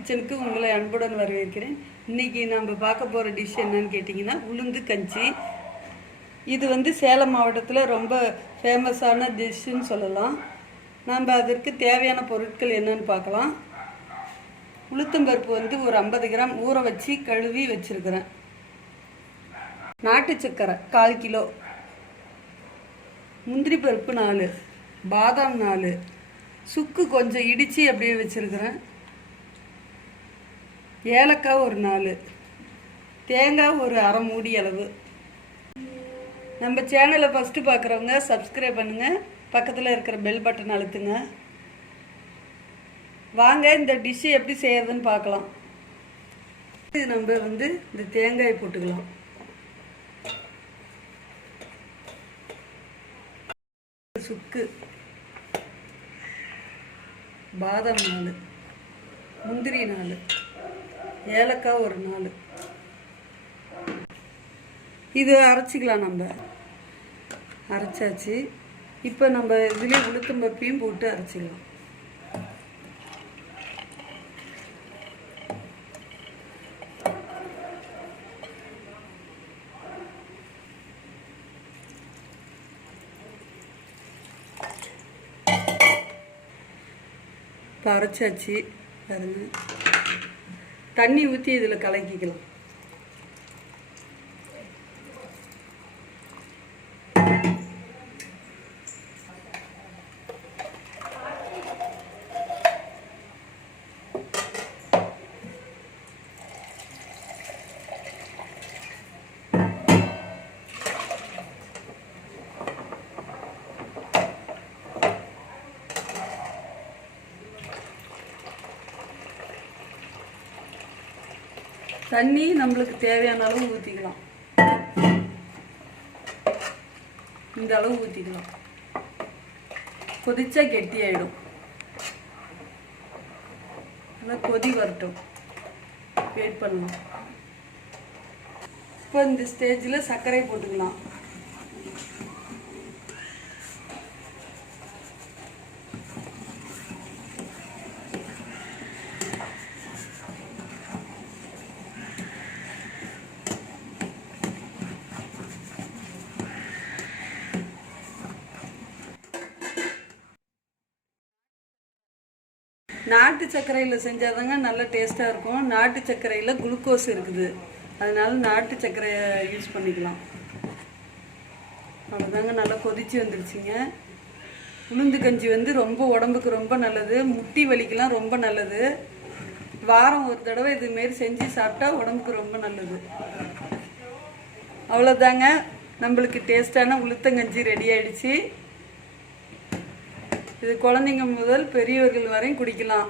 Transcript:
கிச்சனுக்கு உங்களை அன்புடன் வரவேற்கிறேன். இன்றைக்கி நம்ம பார்க்க போகிற டிஷ் என்னன்னு கேட்டிங்கன்னா உளுந்து கஞ்சி. இது சேலம் மாவட்டத்தில் ரொம்ப ஃபேமஸான டிஷ்ஷுன்னு சொல்லலாம். நம்ம அதற்கு தேவையான பொருட்கள் என்னன்னு பார்க்கலாம். உளுத்தம்பருப்பு ஒரு 50 கிராம் ஊற வச்சு கழுவி வச்சுருக்கிறேன். நாட்டு சக்கரை 1/4 கிலோ, முந்திரி பருப்பு 4, பாதாம் 4, சுக்கு கொஞ்சம் இடித்து அப்படியே வச்சுருக்கிறேன், ஏலக்காய் ஒரு 4, தேங்காய் ஒரு அரை மூடி அளவு. நம்ம சேனலை ஃபஸ்ட்டு பார்க்குறவங்க சப்ஸ்கிரைப் பண்ணுங்கள், பக்கத்தில் இருக்கிற பெல் பட்டன் அழுத்துங்க. வாங்க இந்த டிஷ்ஷு எப்படி செய்யறதுன்னு பார்க்கலாம். இது நம்ம இந்த தேங்காய் போட்டுக்கலாம். சுக்கு, பாதாம் 4, முந்திரி 4, ஏலக்காய் ஒரு 4. இது அரைச்சிக்கலாம். நம்ம அரைச்சாச்சு. இப்போ நம்ம இதுலேயே உளுத்தம்பருப்பையும் போட்டு அரைச்சிக்கலாம். இப்போ அரைச்சாச்சு. பாருங்க, தண்ணி ஊற்றி இதில் கலக்கிக்கலாம். தண்ணி நம்மளுக்கு தேவையான அளவு ஊற்றிக்கலாம். இந்த அளவு ஊற்றிக்கலாம். கொதிச்சா கெட்டியாயிடும். நல்லா கொதி வரட்டும், வெயிட் பண்ணலாம். இப்போ இந்த ஸ்டேஜில் சர்க்கரை போட்டுக்கலாம். நாட்டு சர்க்கரையில் செஞ்சாதாங்க நல்ல டேஸ்ட்டாக இருக்கும். நாட்டு சர்க்கரையில் குளுக்கோஸ் இருக்குது, அதனால நாட்டு சர்க்கரையை யூஸ் பண்ணிக்கலாம். அவ்வளோதாங்க, நல்லா கொதிச்சு வந்துருச்சுங்க. உளுந்து கஞ்சி ரொம்ப உடம்புக்கு ரொம்ப நல்லது. முட்டி வலிக்கெலாம் ரொம்ப நல்லது. வாரம் ஒரு தடவை இதுமாரி செஞ்சு சாப்பிட்டா உடம்புக்கு ரொம்ப நல்லது. அவ்வளோதாங்க, நம்மளுக்கு டேஸ்டான உளுத்தங்கஞ்சி ரெடி ஆயிடுச்சு. இது குழந்தைங்க முதல் பெரியவர்கள் வரையும் குடிக்கலாம்.